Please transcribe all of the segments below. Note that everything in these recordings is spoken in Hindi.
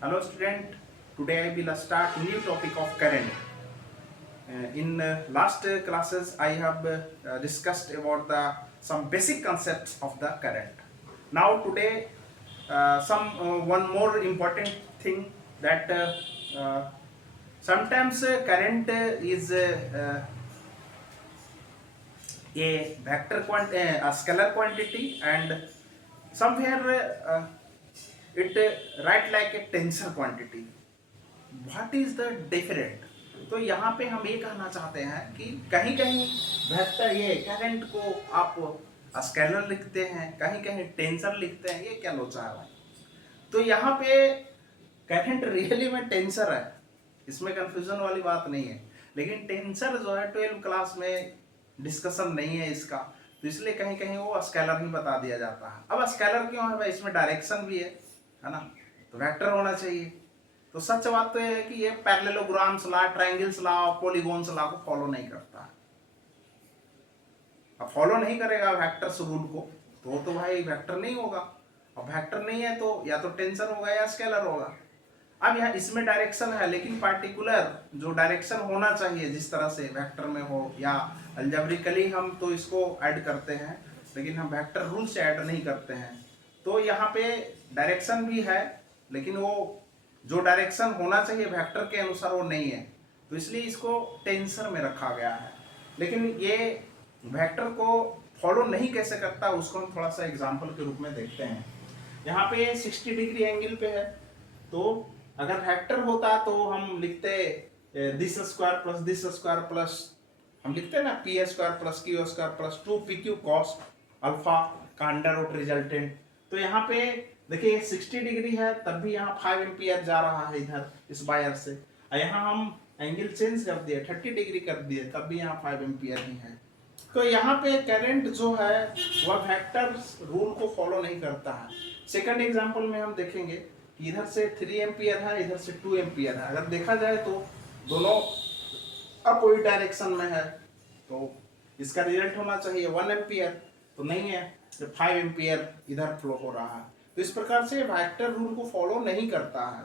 Hello student, today I will start new topic of current. In last classes I have discussed about the some basic concepts of the current. Now today some one more important thing that sometimes current is a a scalar quantity, and somewhere it write like a tensor quantity. What is the different? तो यहाँ पे हम ये कहना चाहते हैं कि कहीं कहीं वेक्टर ये करंट को आप स्केलर लिखते हैं, कहीं कहीं टेंसर लिखते हैं, ये क्या लोचा है भाई? तो यहाँ पे करंट रियली में टेंसर है, इसमें कंफ्यूजन वाली बात नहीं है, लेकिन टेंसर जो है 12 क्लास में डिस्कशन नहीं है इसका, तो इसलिए कहीं कहीं वो स्केलर ही बता दिया जाता है। अब स्केलर क्यों है भाई? इसमें डायरेक्शन भी है ना, तो वेक्टर होना चाहिए। तो सच बात तो यह है कि ये parallelograms law, triangles law, polygons law को फॉलो नहीं करता है। अब फॉलो नहीं करेगा वेक्टर्स रूल को तो भाई वेक्टर नहीं होगा। अब वेक्टर नहीं है तो या तो टेंसर होगा या स्केलर होगा। अब यहाँ इसमें डायरेक्शन है, लेकिन पार्टिकुलर जो डायरेक्शन होना चाहिए जिस तरह से वेक्टर में हो, या अलजेब्रिकली हम तो इसको ऐड करते हैं, लेकिन हम वेक्टर रूल से ऐड नहीं करते हैं। तो यहाँ पे डायरेक्शन भी है, लेकिन वो जो डायरेक्शन होना चाहिए वेक्टर के अनुसार वो नहीं है, तो इसलिए इसको टेंसर में रखा गया है। लेकिन ये वेक्टर को फॉलो नहीं कैसे करता, उसको हम थोड़ा सा एग्जांपल के रूप में देखते हैं। यहाँ पे 60 डिग्री एंगल पे है, तो अगर वेक्टर होता तो हम लिखते दिस स्क्वायर प्लस हम लिखते ना P square plus Q square plus 2pq cos alpha का अंडर रूट रिजल्टेंट। तो यहाँ पे देखिए 60 डिग्री है, तब भी यहाँ 5 एम्पियर जा रहा है इधर इस वायर से, और यहाँ हम एंगल चेंज कर दिए 30 डिग्री कर दिए, तब भी यहाँ 5 एम्पियर ही है। तो यहाँ पे करंट जो है वह वेक्टर रूल को फॉलो नहीं करता है। सेकंड एग्जांपल में हम देखेंगे कि इधर से 3 एम्पियर है, इधर से 2 एम्पियर है। अगर देखा जाए तो दोनों अपोजिट डायरेक्शन में है, तो इसका रिजल्ट होना चाहिए 1 एम्पियर, तो नहीं है, तो 5 एम्पियर इधर फ्लो हो रहा है। तो इस प्रकार से वेक्टर रूल को फॉलो नहीं करता है।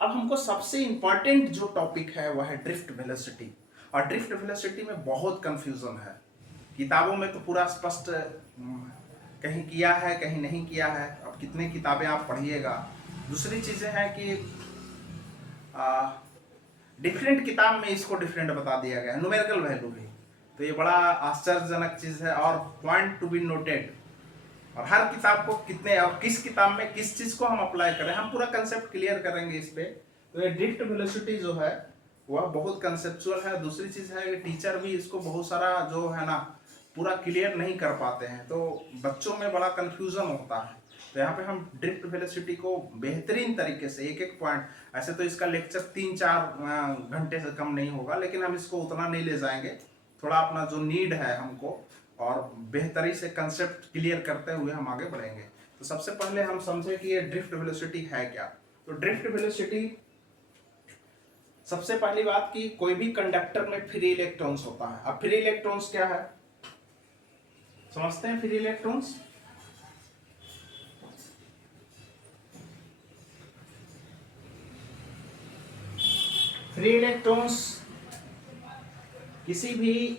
अब हमको सबसे इंपॉर्टेंट जो टॉपिक है वह है ड्रिफ्ट वेलोसिटी, और ड्रिफ्ट वेलोसिटी में बहुत कंफ्यूजन है। किताबों में तो पूरा स्पष्ट कहीं किया है कहीं नहीं किया है, अब कितने किताबें आप पढ़िएगा। दूसरी चीजें हैं कि डिफरेंट किताब में इसको डिफरेंट बता दिया गया है, न्यूमेरिकल वैल्यू भी, तो ये बड़ा आश्चर्यजनक चीज है और पॉइंट टू बी नोटेड। और हर किताब को कितने और किस किताब में किस चीज को हम अप्लाई करें, हम पूरा कंसेप्ट क्लियर करेंगे इस पे। तो ये ड्रिफ्ट वेलोसिटी जो है वह बहुत कंसेप्चुअल है। दूसरी चीज है कि टीचर भी इसको बहुत सारा जो है ना पूरा क्लियर नहीं कर पाते हैं, तो बच्चों में बड़ा कंफ्यूजन होता है। तो यहाँ पे हम ड्रिफ्ट वेलोसिटी को बेहतरीन तरीके से एक एक पॉइंट, ऐसे तो इसका लेक्चर 3-4 घंटे से कम नहीं होगा, लेकिन हम इसको उतना नहीं ले जाएंगे, थोड़ा अपना जो नीड है हमको और बेहतरी से कंसेप्ट क्लियर करते हुए हम आगे बढ़ेंगे। तो सबसे पहले हम समझे कि ये ड्रिफ्ट वेलोसिटी है क्या। तो ड्रिफ्ट वेलोसिटी, सबसे पहली बात कि कोई भी कंडक्टर में फ्री इलेक्ट्रॉन्स होता है। अब फ्री इलेक्ट्रॉन्स क्या है समझते हैं? फ्री इलेक्ट्रॉन्स किसी भी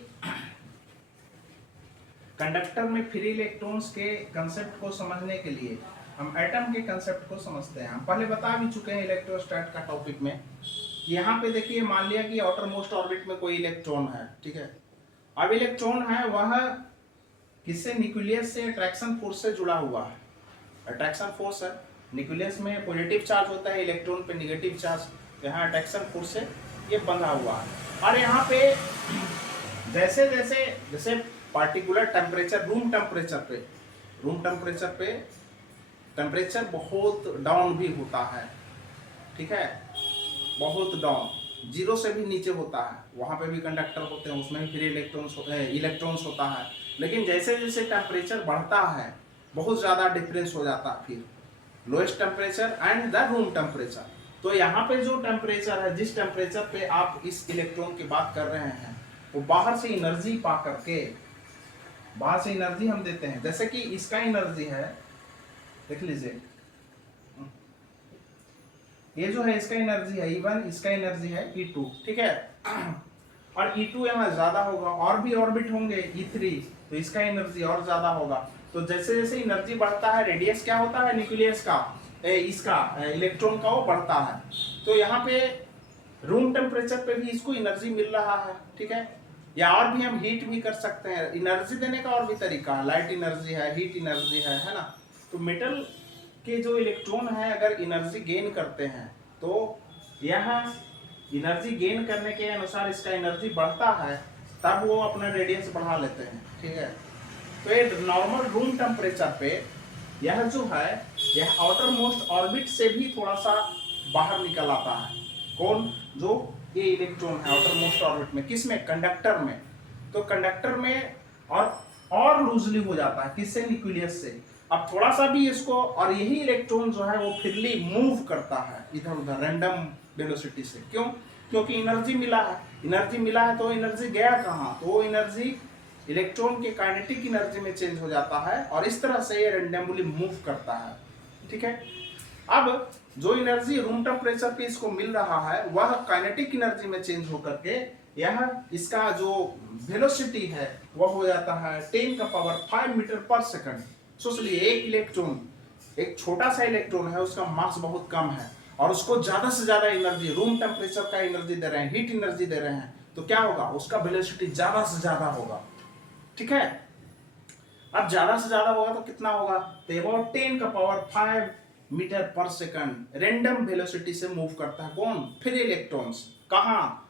कंडक्टर में फ्री इलेक्ट्रॉन्स के कंसेप्ट को समझने के लिए हम एटम के कंसेप्ट को समझते हैं। हम पहले बता भी चुके हैं इलेक्ट्रोस्टैट का टॉपिक में। यहाँ पे देखिए, मान लिया कि आउटर मोस्ट ऑर्बिट में कोई इलेक्ट्रॉन है, ठीक है। अब इलेक्ट्रॉन है वह किससे, न्यूक्लियस से अट्रैक्शन फोर्स से जुड़ा हुआ है। अट्रैक्शन फोर्स है, न्यूक्लियस में पॉजिटिव चार्ज होता है, इलेक्ट्रॉन पे निगेटिव चार्ज, यहाँ अट्रैक्शन फोर्स से ये बंधा हुआ है। और यहाँ पे जैसे जैसे जैसे पार्टिकुलर टेम्परेचर, रूम टेम्परेचर पे टेम्परेचर बहुत डाउन भी होता है, ठीक है, बहुत डाउन, 0 से भी नीचे होता है, वहाँ पे भी कंडक्टर होते हैं, उसमें भी फ्री इलेक्ट्रॉन्स होता है। लेकिन जैसे जैसे टेम्परेचर बढ़ता है बहुत ज़्यादा डिफरेंस हो जाता है फिर lowest temperature and the room temperature. तो यहाँ पे जो टेम्परेचर है, जिस टेम्परेचर पे आप इस इलेक्ट्रॉन की बात कर रहे हैं, वो बाहर से एनर्जी पा करके, बाहर से एनर्जी हम देते हैं। जैसे कि इसका एनर्जी है, देख लीजिए, ये जो है इसका एनर्जी है E1, इसका एनर्जी है E2, ठीक है। और E2 यहाँ ज्यादा होगा, और भी ऑर्बिट होंगे E3, तो इसका एनर्जी और ज्यादा होगा। तो जैसे जैसे एनर्जी बढ़ता है, रेडियस क्या होता है न्यूक्लियस का, इसका इलेक्ट्रॉन का, वो बढ़ता है। तो यहाँ पे रूम टेम्परेचर पे भी इसको एनर्जी मिल रहा है, ठीक है। या और भी हम हीट भी कर सकते हैं, एनर्जी देने का और भी तरीका है, लाइट एनर्जी है, हीट एनर्जी है ना। तो मेटल के जो इलेक्ट्रॉन है अगर एनर्जी गेन करते हैं तो यह एनर्जी गेन करने के अनुसार इसका एनर्जी बढ़ता है, तब वो अपना रेडियस बढ़ा लेते हैं, ठीक है। तो ये नॉर्मल रूम टेम्परेचर पे यह जो है यह आउटर मोस्ट ऑर्बिट से भी थोड़ा सा बाहर निकल आता है। कौन? जो ये इलेक्ट्रॉन है आउटर मोस्ट ऑर्बिट में, किस में? कंडक्टर में। तो कंडक्टर में और लूजली हो जाता है, किससे? न्यूक्लियस से। अब थोड़ा सा भी इसको, और यही इलेक्ट्रॉन जो है वो फ्रीली मूव करता है इधर उधर रैंडम वेलोसिटी से। क्यों? क्योंकि एनर्जी मिला है। एनर्जी मिला है तो एनर्जी गया कहाँ? तो वो एनर्जी इलेक्ट्रॉन के काइनेटिक एनर्जी में चेंज हो जाता है, और इस तरह से ये रैंडमली मूव करता है, ठीक है। अब जो एनर्जी रूम टेम्परेचर पे इसको मिल रहा है वह काइनेटिक एनर्जी में चेंज होकर के यह इसका जो वेलोसिटी है वह हो जाता है 10 का पावर 5 मीटर पर सेकंड। सोच लिए एक इलेक्ट्रॉन, एक छोटा सा इलेक्ट्रॉन है, उसका मास बहुत कम है, और उसको ज्यादा से ज्यादा एनर्जी, रूम टेम्परेचर का एनर्जी दे रहे हैं, हीट एनर्जी दे रहे हैं, तो क्या होगा? उसका वेलोसिटी ज्यादा से ज्यादा होगा, ठीक है। अब ज्यादा से ज्यादा होगा तो कितना होगा? तो अबाउट 10 का पावर 5 मीटर पर सेकंड रैंडम वेलोसिटी से मूव करता है। कौन? फिर इलेक्ट्रॉन्स। कहाँ?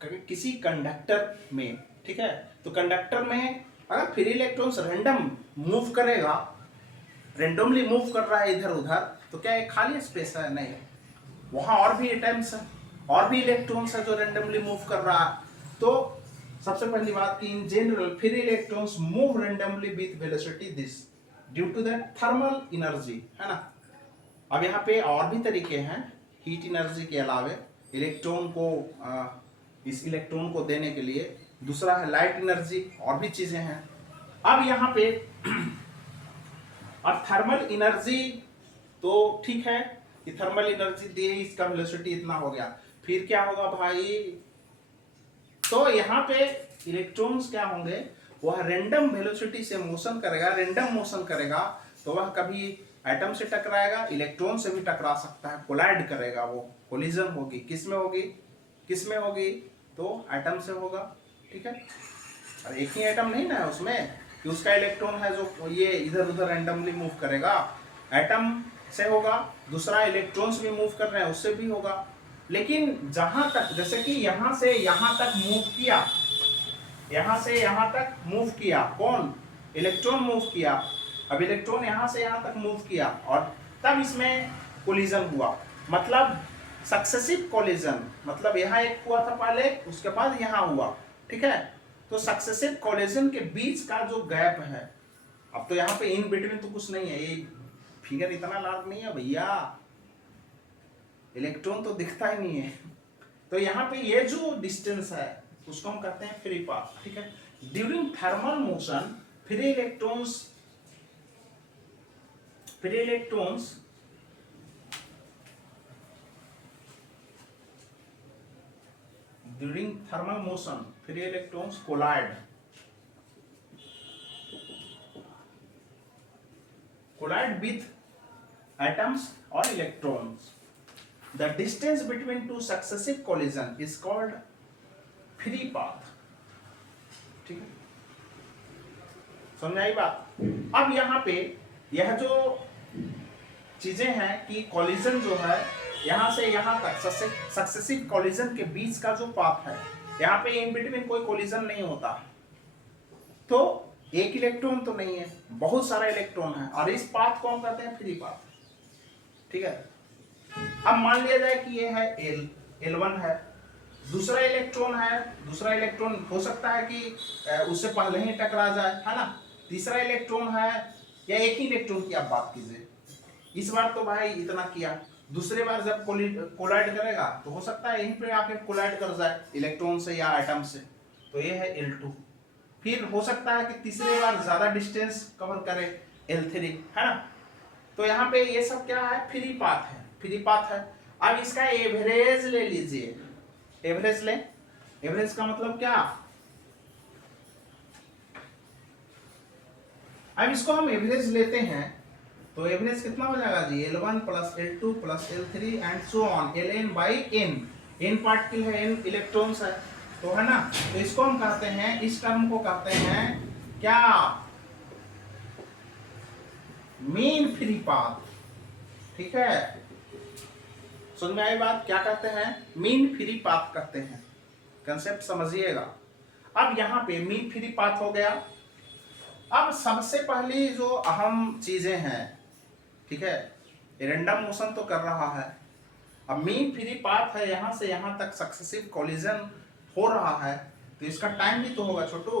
किसी कंडक्टर में, ठीक है। तो कंडक्टर में अगर फिर इलेक्ट्रॉन्स रैंडम मूव करेगा, रैंडमली मूव कर रहा है इधर उधर, तो क्या एक खाली स्पेस है? नहीं, वहां और भी एटम्स है, और भी इलेक्ट्रॉन्स है जो रैंडमली मूव कर रहा है। तो सबसे पहली बात कि in general free electrons move randomly with velocity this due to that thermal energy, है ना। अब यहाँ पे और भी तरीके हैं हीट एनर्जी के अलावे इलेक्ट्रॉन को इस इलेक्ट्रॉन को देने के लिए। दूसरा है लाइट एनर्जी, और भी चीजें हैं। अब यहाँ पे अब थर्मल एनर्जी तो ठीक है कि थर्मल एनर्जी दिए, इसका वेलोसिटी इतना हो गया, फिर क्या होगा भाई? तो यहाँ पे इलेक्ट्रॉन्स क्या होंगे? वह रैंडम वेलोसिटी से मोशन करेगा, रैंडम मोशन करेगा, तो वह कभी एटम से टकराएगा, इलेक्ट्रॉन से भी टकरा सकता है, कोलाइड करेगा, वो कोलिजन होगी। किस में होगी? किस में होगी? तो एटम से होगा, ठीक है। और एक ही एटम नहीं ना है उसमें कि उसका इलेक्ट्रॉन है जो ये इधर उधर रैंडमली मूव करेगा, एटम से होगा। दूसरा इलेक्ट्रॉन्स भी मूव कर रहे हैं, उससे भी होगा। लेकिन जहां तक, जैसे कि यहां से यहां तक मूव किया, यहां से यहां तक मूव किया, कौन? इलेक्ट्रॉन मूव किया। अब इलेक्ट्रॉन यहां से यहां तक मूव किया और तब इसमें कोलिजन हुआ, मतलब सक्सेसिव कोलिजन, मतलब यहाँ एक हुआ था पहले, उसके बाद यहाँ हुआ, ठीक है। तो सक्सेसिव कोलिजन के बीच का जो गैप है, अब तो यहाँ पे इन बिटवीन तो कुछ नहीं है, ये फिगर इतना लार्ज नहीं है भैया, इलेक्ट्रॉन तो दिखता ही नहीं है। तो यहाँ पे ये जो डिस्टेंस है उसको हम कहते हैं फ्री पाथ, ठीक है। During thermal motion free electrons during thermal motion free electrons collide with atoms or electrons. The distance between two successive collision is called free path, ठीक है, समझ आई बात? अब यहाँ पे यह जो चीजें हैं कि कॉलिजन जो है यहाँ से यहाँ तक सक्सेसिव कॉलिजन के बीच का जो पाथ है, यहाँ पे इन बिटवीन कोई कॉलिजन नहीं होता, तो एक इलेक्ट्रॉन तो नहीं है, बहुत सारा इलेक्ट्रॉन है, और इस पाथ को हम कहते हैं फ्री पाथ, ठीक है। अब मान लिया जाए कि ये है L1 है, दूसरा इलेक्ट्रॉन हो सकता है कि उससे पहले ही टकरा जाए, है ना। तीसरा इलेक्ट्रॉन है, या एक ही इलेक्ट्रॉन की आप बात कीजिए, इस बार तो भाई इतना किया, दूसरे बार जब कोलाइड करेगा तो हो सकता है यहीं पे आके कोलाइड कर जाए इलेक्ट्रॉन से या एटम से, तो ये है L2। फिर हो सकता है कि तीसरे बार ज्यादा डिस्टेंस कवर करे, L3, है ना। तो यहाँ पे ये सब क्या है? फ्री पाथ है, फ्री पाथ है। अब इसका एवरेज ले लीजिए, एवरेज ले, एवरेज का मतलब क्या, अब इसको हम एवरेज लेते हैं तो एवरेज कितना हो जाएगा जी, L1 plus L2 plus L3 and so on, Ln by n, n particle है, n इलेक्ट्रॉन्स है, तो है ना, तो इसको हम कहते हैं, इस टर्म को कहते हैं क्या, मीन फ्री पाथ, ठीक है, समझ में आई बात, क्या कहते हैं, मीन फ्री पाथ कहते हैं, कंसेप्ट समझिएगा। अब यहाँ पे मीन फ्री पाथ हो गया। अब सबसे पहली जो अहम चीजें हैं, ठीक है, रैंडम मोशन तो कर रहा है, अब मीन फ्री पाथ है, यहां से यहां तक सक्सेसिव कोलिजन हो रहा है, तो इसका टाइम भी तो होगा छोटू,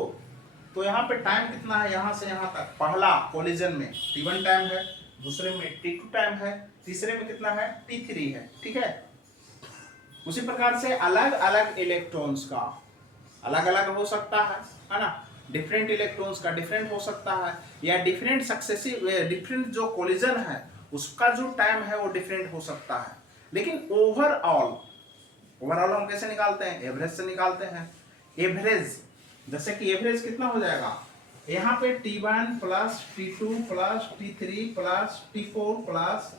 तो यहाँ पे टाइम कितना है, यहां से यहां तक, पहला कोलिजन में T1 टाइम है, दूसरे में T2 टाइम है, तीसरे में कितना है, T3 है, ठीक है। उसी प्रकार से अलग अलग इलेक्ट्रॉन्स का अलग अलग हो सकता है ना, डिफरेंट इलेक्ट्रॉन्स का डिफरेंट हो सकता है, या डिफरेंट सक्सेसिव डिफरेंट जो कोलिजन है उसका जो टाइम है वो डिफरेंट हो सकता है, लेकिन ओवरऑल हम कैसे निकालते हैं, एवरेज से निकालते हैं। एवरेज जैसे कि एवरेज कितना हो जाएगा, यहाँ पे T1 plus T2 plus T3 plus T4 plus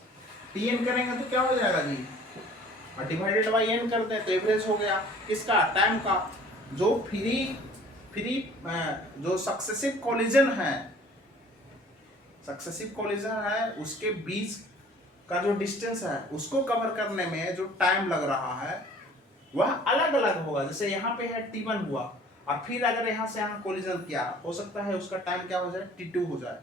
Tn करेंगे तो क्या हो जाएगा जी, और डिवाइडेड बाई n करते हैं तो एवरेज हो गया किसका, टाइम का। जो फ्री जो सक्सेसिव कोलिजन है उसके बीच का जो डिस्टेंस है उसको कवर करने में जो टाइम लग रहा है वह अलग अलग होगा। जैसे यहाँ पे है T1 हुआ, और फिर अगर यहाँ से यहाँ कोलिजन किया, हो सकता है उसका टाइम क्या हो जाए, T2 हो जाए,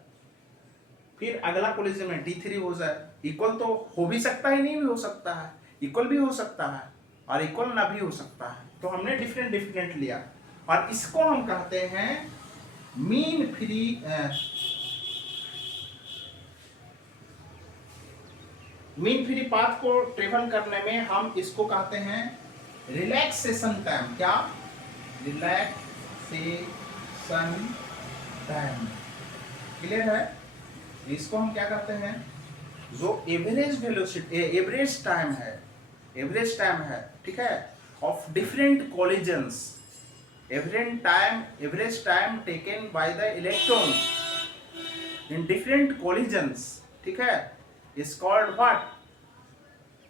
फिर अगला कोलिजन में T3 हो जाए। इक्वल तो हो भी सकता है, नहीं भी हो सकता है, इक्वल भी हो सकता है और इक्वल ना भी हो सकता है, तो हमने डिफरेंट लिया, और इसको हम कहते हैं मीन फ्री पाथ को ट्रेवल करने में हम इसको कहते हैं रिलैक्सेशन टाइम, क्या, रिलैक्सेशन टाइम, क्लियर है। इसको हम क्या कहते हैं, जो एवरेज वेलोसिटी एवरेज टाइम है, ठीक है, of different collisions, average time taken by the electrons in different collisions, ठीक है, is called what,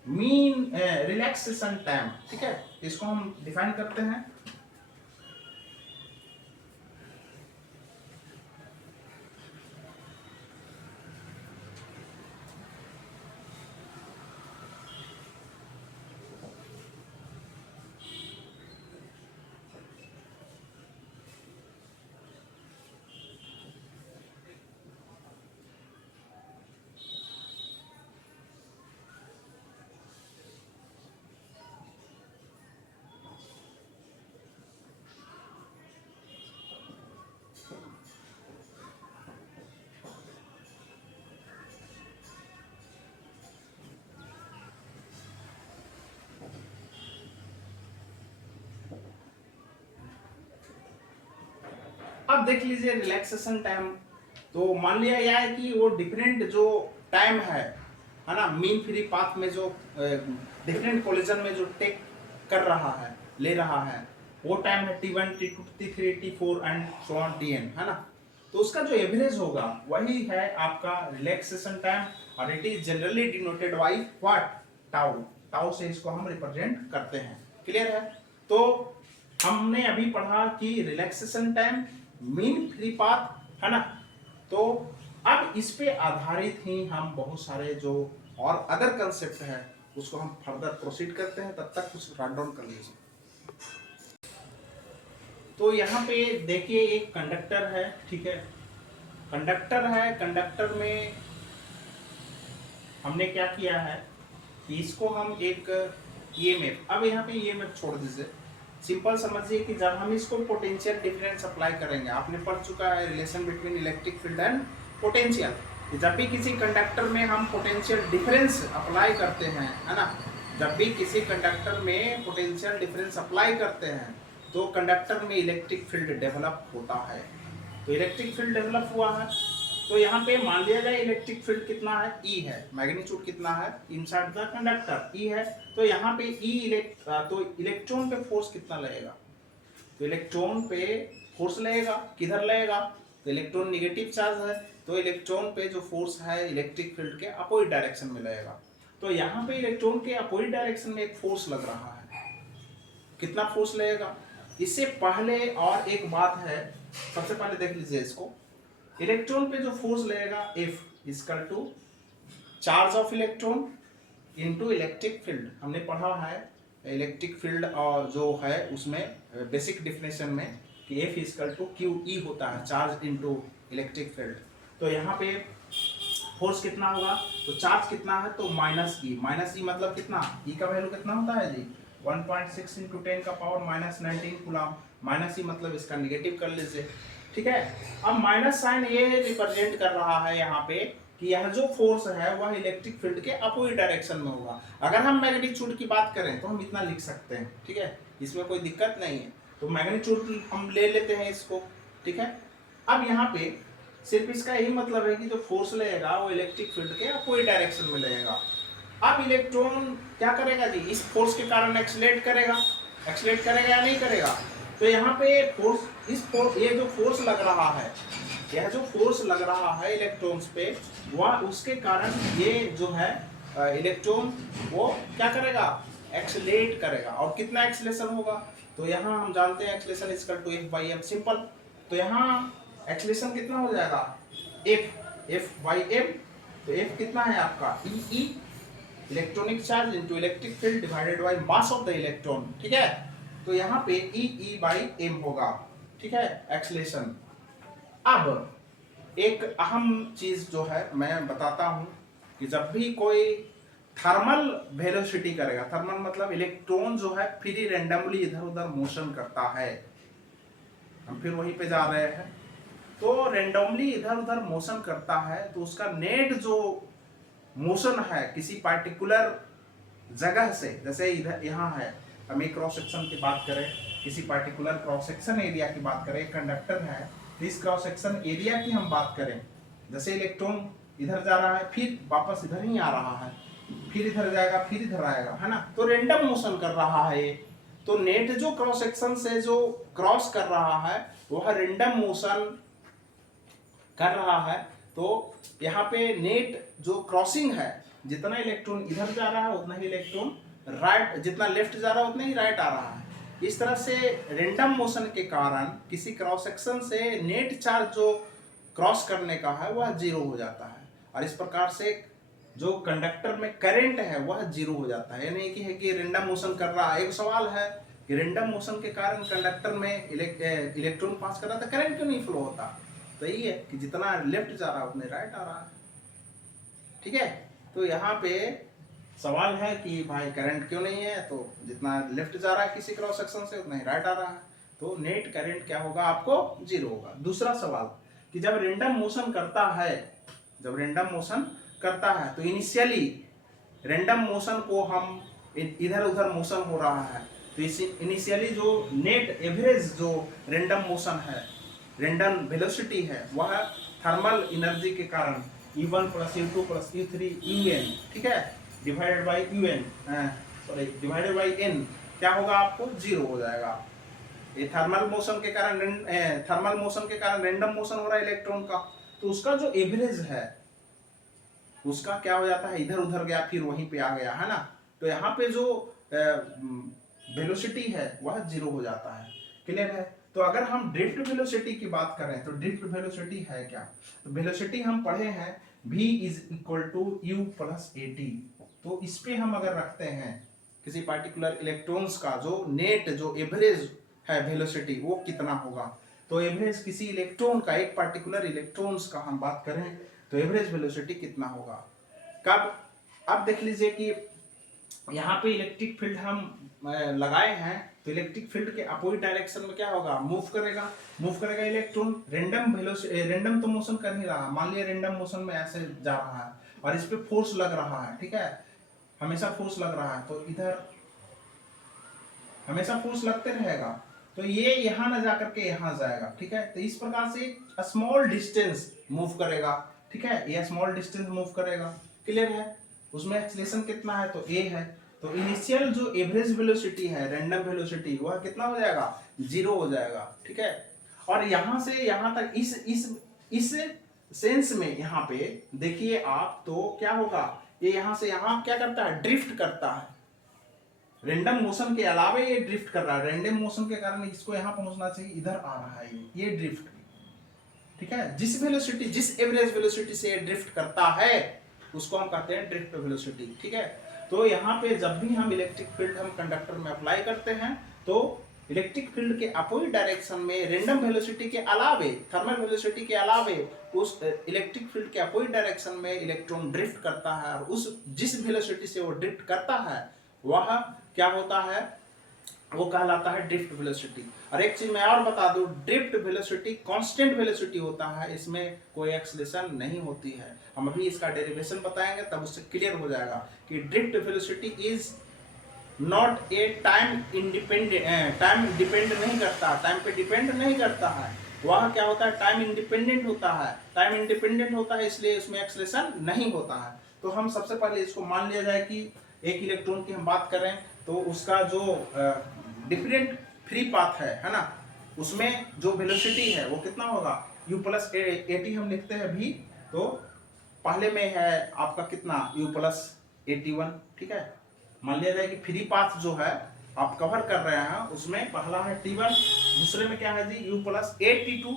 mean relaxation time, ठीक है। इसको हम डिफाइन करते हैं। अब देख लीजिए रिलैक्सेशन टाइम, तो मान लिया गया है कि वो डिफरेंट जो टाइम है ना, मीन फ्री पाथ में जो डिफरेंट कोलिजन में जो टेक कर रहा है, ले रहा है, वो टाइम है T1 T2 T3 T4 and so on Tn, है ना, तो उसका जो एवरेज होगा वही है आपका रिलैक्सेशन टाइम, और it is generally denoted by what, tau से इसको हम रिप्रेजेंट करते हैं, क्लियर है। तो हमने अभी पढ़ा कि relaxation time, mean free path, है ना, तो अब इस पे आधारित ही हम बहुत सारे जो और अदर कंसेप्ट है उसको हम फर्दर प्रोसीड करते हैं, तब तक कुछ राइट डाउन कर लीजिए। तो यहाँ पे देखिए एक कंडक्टर है, ठीक है, कंडक्टर में हमने क्या किया है कि इसको हम एक ईएमएफ, अब यहाँ पे ईएमएफ छोड़ दीजिए, सिंपल समझिए कि जब हम इसको पोटेंशियल डिफरेंस अप्लाई करेंगे, आपने पढ़ चुका है relation between electric field and potential, जब भी किसी कंडक्टर में हम पोटेंशियल डिफरेंस अप्लाई करते हैं, है ना, जब भी किसी कंडक्टर में पोटेंशियल डिफरेंस अप्लाई करते हैं तो कंडक्टर में इलेक्ट्रिक फील्ड डेवलप होता है। तो इलेक्ट्रिक फील्ड डेवलप हुआ है, तो यहाँ पे मान लिया जाए इलेक्ट्रिक फील्ड कितना है, ई है, मैग्नीट्यूड कितना है इनसाइड द कंडक्टर, ई है। तो यहाँ पे तो इलेक्ट्रॉन पे फोर्स कितना लगेगा, तो इलेक्ट्रॉन पे फोर्स लगेगा, किधर लगेगा, तो इलेक्ट्रॉन निगेटिव चार्ज है, तो इलेक्ट्रॉन पे जो फोर्स है इलेक्ट्रिक फील्ड के अपोजिट डायरेक्शन में लगेगा। तो यहाँ पे इलेक्ट्रॉन के अपोजिट डायरेक्शन में एक फोर्स लग रहा है, कितना फोर्स लगेगा। इससे पहले और एक बात है, सबसे पहले देख लीजिए इसको, इलेक्ट्रॉन पे जो फोर्स लगेगा F equal to charge of electron into electric field. हमने पढ़ा है इलेक्ट्रिक फील्ड और जो है उसमें बेसिक डिफिनेशन में कि F इक्वल टू QE होता है, चार्ज इनटू इलेक्ट्रिक फील्ड। तो यहाँ पे फोर्स कितना होगा, तो चार्ज कितना है, तो माइनस ई मतलब कितना, ई का वैल्यू कितना होता है जी 1.6 इंटू 10 का पावर माइनस 19 कूलम, माइनस ई मतलब इसका निगेटिव कर लीजिए, ठीक है। अब माइनस साइन ये रिप्रेजेंट कर रहा है यहाँ पे कि यह जो फोर्स है वह इलेक्ट्रिक फील्ड के अपोजिट डायरेक्शन में होगा। अगर हम मैग्नीट्यूड की बात करें तो हम इतना लिख सकते हैं, ठीक है, इसमें कोई दिक्कत नहीं है। तो मैग्नीट्यूड हम ले लेते हैं इसको, ठीक है। अब यहाँ पे सिर्फ इसका यही मतलब है कि जो फोर्स लगेगा वो इलेक्ट्रिक फील्ड के अपोजिट डायरेक्शन में लगेगा। अब इलेक्ट्रॉन क्या करेगा जी, इस फोर्स के कारण एक्सलेट करेगा या नहीं करेगा। तो यहाँ पे फोर्स ये जो फोर्स लग रहा है, यह जो फोर्स लग रहा है इलेक्ट्रॉन्स पे, वह उसके कारण ये जो है इलेक्ट्रॉन वो क्या करेगा, एक्सलेट करेगा। और कितना एक्सलेशन होगा, तो यहाँ हम जानते हैं acceleration equal to F/m, simple. तो यहाँ एक्सलेशन कितना हो जाएगा, F/m। तो F कितना है आपका E, electronic charge into electric field divided by mass of the electron, ठीक है। तो यहाँ पे E/m होगा, ठीक है, एक्सलेशन। अब एक अहम चीज जो है मैं बताता हूं कि जब भी कोई थर्मल वेलोसिटी करेगा, थर्मल मतलब इलेक्ट्रॉन जो है फ्री रैंडमली इधर उधर मोशन करता है, हम फिर वहीं पे जा रहे हैं। तो रैंडमली इधर उधर मोशन करता है तो उसका नेट जो मोशन है किसी पार्टिकुलर जगह से, जैसे इधर यहाँ है, हम एक क्रॉस सेक्शन की बात करें, किसी पार्टिकुलर क्रॉस सेक्शन एरिया की बात करें, कंडक्टर है, इस क्रॉस सेक्शन एरिया की हम बात करें, जैसे इलेक्ट्रॉन इधर जा रहा है फिर वापस इधर ही आ रहा है, फिर इधर जाएगा फिर इधर आएगा, है ना। तो रैंडम मोशन कर रहा है ये। तो नेट जो क्रॉस सेक्शन से जो क्रॉस कर रहा है वह रैंडम मोशन कर रहा है। तो यहाँ पे नेट जो क्रॉसिंग है, जितना इलेक्ट्रॉन इधर जा रहा है उतना ही इलेक्ट्रॉन राइट, जितना लेफ्ट जा रहा है उतना ही राइट आ रहा है। इस तरह से रैंडम मोशन के कारण किसी क्रॉस सेक्शन से नेट चार्ज जो क्रॉस करने का है वह जीरो हो जाता है, और इस प्रकार से जो कंडक्टर में करंट है वह जीरो हो जाता है। यानी कि है कि रैंडम मोशन कर रहा है। एक सवाल है कि रैंडम मोशन के कारण कंडक्टर में इलेक्ट्रॉन पास कर रहा था, करंट क्यों नहीं फ्लो होता। तो यही है कि जितना लेफ्ट जा रहा है उतना राइट आ रहा है, ठीक है। तो यहाँ पे सवाल है कि भाई करंट क्यों नहीं है, तो जितना लेफ्ट जा रहा है किसी क्रॉस सेक्शन से उतना ही राइट आ रहा है, तो नेट करंट क्या होगा आपको जीरो होगा। दूसरा सवाल कि जब रैंडम मोशन करता है, जब रैंडम मोशन करता है तो इनिशियली रैंडम मोशन को हम इधर उधर मोशन हो रहा है, तो इस इनिशियली जो नेट एवरेज जो रैंडम मोशन है, रैंडम वेलोसिटी है, वह थर्मल एनर्जी के कारण E1 plus U2 plus U3 UN, ठीक है, divided by UN, sorry divided by N, क्या होगा आपको जीरो हो जाएगा। ये थर्मल मोशन के कारण रैंडम मोशन हो रहा है इलेक्ट्रॉन का, तो उसका जो एवरेज है उसका क्या हो जाता है, इधर उधर गया फिर वहीं पे आ गया, है ना। तो यहाँ पे जो वेलोसिटी है वह जीरो हो जाता है, क्लियर है। तो अगर हम ड्रिफ्ट वेलोसिटी की बात करें तो ड्रिफ्ट वेलोसिटी है क्या, तो वेलोसिटी हम पढ़े हैं v is equal to u plus at। तो इस पे हम अगर रखते हैं किसी पार्टिकुलर इलेक्ट्रॉन्स का जो नेट जो एवरेज है वेलोसिटी वो कितना होगा, तो एवरेज किसी इलेक्ट्रॉन का, एक पार्टिकुलर इलेक्ट्रॉन्स का हम बात करें तो एवरेज वेलोसिटी कितना होगा कब। अब देख लीजिए कि यहाँ पे इलेक्ट्रिक फील्ड हम लगाए हैं, तो इलेक्ट्रिक फील्ड के अपोजिट डायरेक्शन में क्या होगा, मूव करेगा इलेक्ट्रॉन। रैंडम तो मोशन कर नहीं रहा, मान लिया रैंडम मोशन में ऐसे जा रहा है और इस पे फोर्स लग रहा है, ठीक है, हमेशा फोर्स लग रहा है, तो इधर हमेशा फोर्स लगते रहेगा। तो ये यहाँ ना जाकर के यहाँ जाएगा, ठीक है। तो इस प्रकार से स्मॉल डिस्टेंस मूव करेगा, ठीक है, ये स्मॉल डिस्टेंस मूव करेगा, क्लियर है। उसमें एक्सीलरेशन कितना है, तो ए है। तो इनिशियल जो एवरेज वेलोसिटी है, रैंडम वेलोसिटी, वह कितना हो जाएगा, 0 हो जाएगा, ठीक है। और यहाँ से यहाँ तक इस सेंस में यहाँ पे देखिए आप, तो क्या होगा, ये यहाँ से यहाँ क्या करता है, ड्रिफ्ट करता है। रैंडम मोशन के अलावा ये ड्रिफ्ट कर रहा है, रैंडम मोशन के कारण इसको यहाँ पहुंचना चाहिए, इधर आ रहा है ये ड्रिफ्ट, ठीक है। जिस वेलोसिटी, जिस एवरेज वेलोसिटी से ये ड्रिफ्ट करता है उसको हम कहते हैं ड्रिफ्ट वेलोसिटी, ठीक है। तो यहाँ पे जब भी हम इलेक्ट्रिक फील्ड हम कंडक्टर में अप्लाई करते हैं, तो इलेक्ट्रिक फील्ड के अपोजिट डायरेक्शन में रैंडम वेलोसिटी के अलावे, थर्मल वेलोसिटी के अलावे, उस इलेक्ट्रिक फील्ड के अपोजिट डायरेक्शन में इलेक्ट्रॉन ड्रिफ्ट करता है, और उस जिस वेलोसिटी से वो ड्रिफ्ट करता है वह क्या होता है, वो कहलाता है ड्रिफ्ट वेलोसिटी। और एक चीज मैं और बता दूं, ड्रिफ्ट वेलोसिटी कांस्टेंट वेलोसिटी होता है, इसमें कोई एक्सीलरेशन नहीं होती है। हम अभी इसका डेरिवेशन बताएंगे तब उससे क्लियर हो जाएगा कि drift velocity is not a time independent, time depend नहीं करता, टाइम पे डिपेंड नहीं करता है। वह क्या होता है, टाइम इंडिपेंडेंट होता है। टाइम इंडिपेंडेंट होता है इसलिए उसमें एक्सीलरेशन नहीं होता है। तो हम सबसे पहले इसको मान लिया जाए कि एक इलेक्ट्रॉन की हम बात करें तो उसका जो डिफरेंट फ्री पाथ है ना, उसमें जो वेलोसिटी है वो कितना होगा, u प्लस एटी हम लिखते हैं भी, तो पहले में है आपका कितना, u प्लस 81, ठीक है। मान लिया जाए कि फ्री पाथ जो है आप कवर कर रहे हैं, उसमें पहला है t1, दूसरे में क्या है जी, u प्लस 82।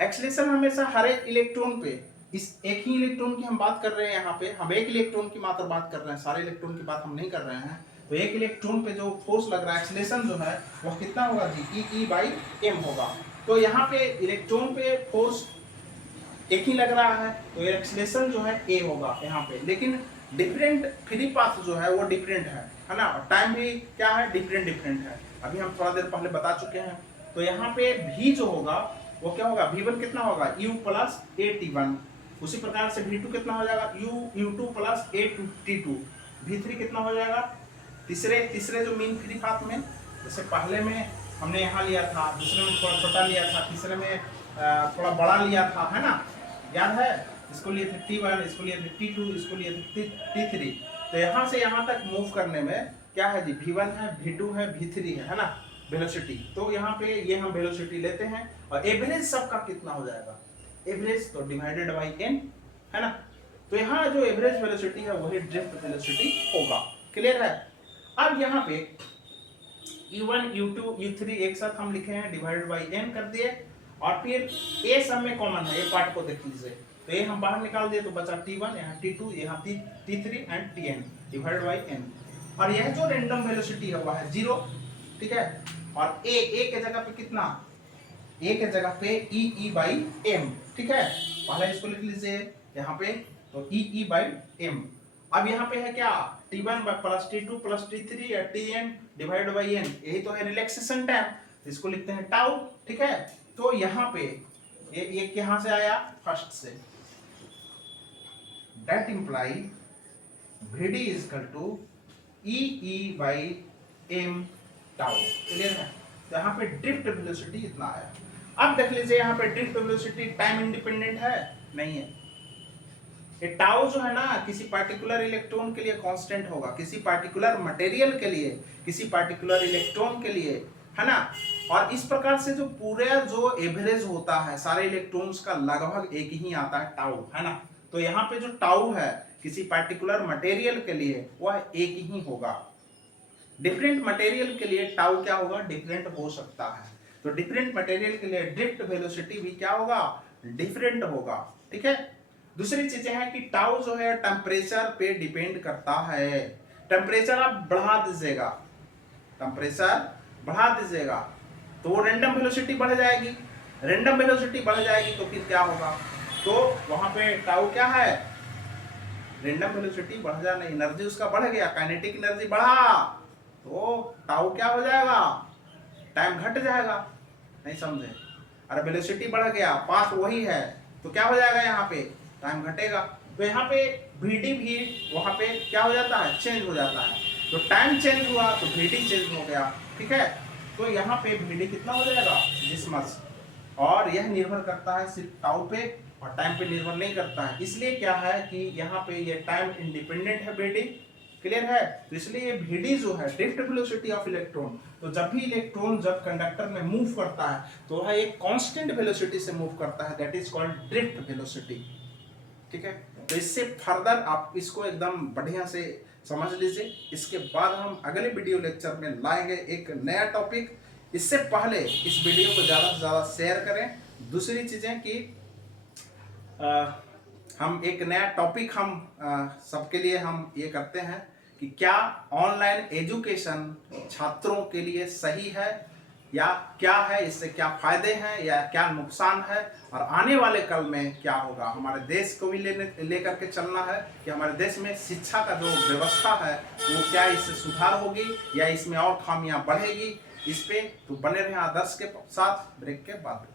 एक्सीलरेशन हमेशा हर एक इलेक्ट्रॉन पे, इस एक ही इलेक्ट्रॉन की हम बात कर रहे हैं, यहाँ पे हम एक इलेक्ट्रॉन की मात्र बात कर रहे हैं, सारे इलेक्ट्रॉन की बात हम नहीं कर रहे हैं। तो एक इलेक्ट्रॉन पे जो फोर्स लग रहा है, एक्सीलरेशन जो है वो कितना होगा जी, E/m होगा। तो यहाँ पे इलेक्ट्रॉन पे फोर्स एक ही लग रहा है, तो एक्सीलरेशन जो है a होगा यहाँ पे। लेकिन डिफरेंट फ्री पाथ जो है वो डिफरेंट है ना, टाइम भी क्या है, डिफरेंट है। अभी हम थोड़ा देर पहले बता चुके हैं। तो यहाँ पे v जो होगा वो क्या होगा, v1 कितना होगा, u प्लस 81। उसी प्रकार से v2 कितना हो जाएगा, u2 प्लस 8t2। v3 कितना हो जाएगा, तीसरे जो मीन फ्री पाथ में, जैसे पहले में हमने यहाँ लिया था, दूसरे में थोड़ा छोटा लिया था, तीसरे में थोड़ा बड़ा लिया था, है ना, याद है। इसको लिए थे t1, इसको लिए थे t2, इसको लिए थे t3। तो यहाँ से यहाँ तक मूव करने में क्या है जी, v1 है, v2 है, v3 है ना, वेलोसिटी। तो यहाँ पे ये हम वेलोसिटी लेते हैं, और एवरेज सबका कितना हो जाएगा, एवरेज तो डिवाइडेड बाई n, है ना। तो यहाँ जो एवरेज वेलोसिटी है वही ड्रिफ्ट वेलोसिटी होगा, क्लियर है। अब यहाँ पे u1, u2, u3 एक साथ हम लिखे हैं, डिवाइडेड बाई n कर दिए, और फिर a सब में कॉमन है, ये पार्ट को देख लीजिए। तो ये हम बाहर निकाल दिए, तो बचा t1, यहाँ t2, यहाँ t3 and tn divided by n। और यह जो रैंडम वेलोसिटी है वह है 0, ठीक है। और a के जगह पे कितना, a के जगह पे E/m, ठीक है। पहले इसको लिख लीजिए यहाँ पे, तो E/m। अब यहाँ पे है क्या, t1 plus t2 plus t3 या tn डिवाइड बाई n, यही तो है रिलैक्सेशन टाइम, इसको लिखते हैं टाउ, ठीक है। तो यहाँ पे ये कहाँ से आया, फर्स्ट से, that imply vd is equal to E/m tau, clear है। तो यहाँ पे ड्रिफ्ट वेलोसिटी इतना आया। अब देख लीजिए यहाँ पे ड्रिफ्ट वेलोसिटी टाइम इंडिपेंडेंट है, नहीं है। ये टाउ जो है ना, किसी पार्टिकुलर इलेक्ट्रॉन के लिए कांस्टेंट होगा, किसी पार्टिकुलर मटेरियल के लिए, किसी पार्टिकुलर इलेक्ट्रॉन के लिए, है ना। और इस प्रकार से जो पूरा जो एवरेज होता है सारे इलेक्ट्रॉन्स का लगभग एक ही आता है, टाउ, है ना। तो यहाँ पे जो टाउ है किसी पार्टिकुलर मटेरियल के लिए वह एक ही होगा। डिफरेंट मटेरियल के लिए टाउ क्या होगा, डिफरेंट हो सकता है। तो डिफरेंट मटेरियल के लिए ड्रिफ्ट वेलोसिटी भी क्या होगा, डिफरेंट होगा, ठीक है। दूसरी चीजें हैं कि टाउ जो है टेम्परेचर पे डिपेंड करता है। टेम्परेचर आप बढ़ा दीजिएगा, टेम्परेचर बढ़ा दीजिएगा तो वो रैंडम वेलोसिटी बढ़ जाएगी, रैंडम वेलोसिटी बढ़ जाएगी तो फिर क्या होगा, तो वहां पे टाउ क्या है, रैंडम वेलोसिटी बढ़ जाना, एनर्जी उसका बढ़ गया, काइनेटिक एनर्जी बढ़ा, तो टाउ क्या हो जाएगा, टाइम घट जाएगा, नहीं समझे। अरे वेलोसिटी बढ़ गया, पाथ वही है, तो क्या हो जाएगा, यहाँ पे टाइम घटेगा। तो यहाँ पे vd भी वहां पे क्या हो जाता है, चेंज हो जाता है। तो टाइम चेंज हुआ तो vd चेंज हो गया, ठीक है। तो यहाँ पे VD कितना हो जाएगा, दिस मच। और यह निर्भर करता है सिर्फ टाउ पे और टाइम पे निर्भर नहीं करता है। इसलिए क्या है कि यहाँ पे ये टाइम इंडिपेंडेंट है VD, क्लियर है। तो इसलिए ये VD जो है ड्रिफ्ट वेलोसिटी ऑफ इलेक्ट्रॉन, तो जब भी इलेक्ट्रॉन जब कंडक्टर में मूव करता है तो वह एक कांस्टेंट वेलोसिटी से मूव करता है, that is called drift velocity, ठीक है। तो इससे फर्दर आप इसको एकदम बढ़िया से समझ लीजिए। इसके बाद हम अगले वीडियो लेक्चर में लाएंगे एक नया टॉपिक। इससे पहले इस वीडियो को ज़्यादा से ज़्यादा शेयर करें। दूसरी चीज़ें कि हम एक नया टॉपिक हम सबके लिए हम ये करते हैं कि क्या ऑनलाइन एजुकेशन छात्रों के लिए सही है या क्या है, इससे क्या फायदे हैं या क्या नुकसान है, और आने वाले कल में क्या होगा। हमारे देश को भी लेकर के चलना है कि हमारे देश में शिक्षा का जो व्यवस्था है वो क्या इससे सुधार होगी या इसमें और खामियां बढ़ेगी। इस पे तो बने रहें आदर्श के साथ। ब्रेक के बाद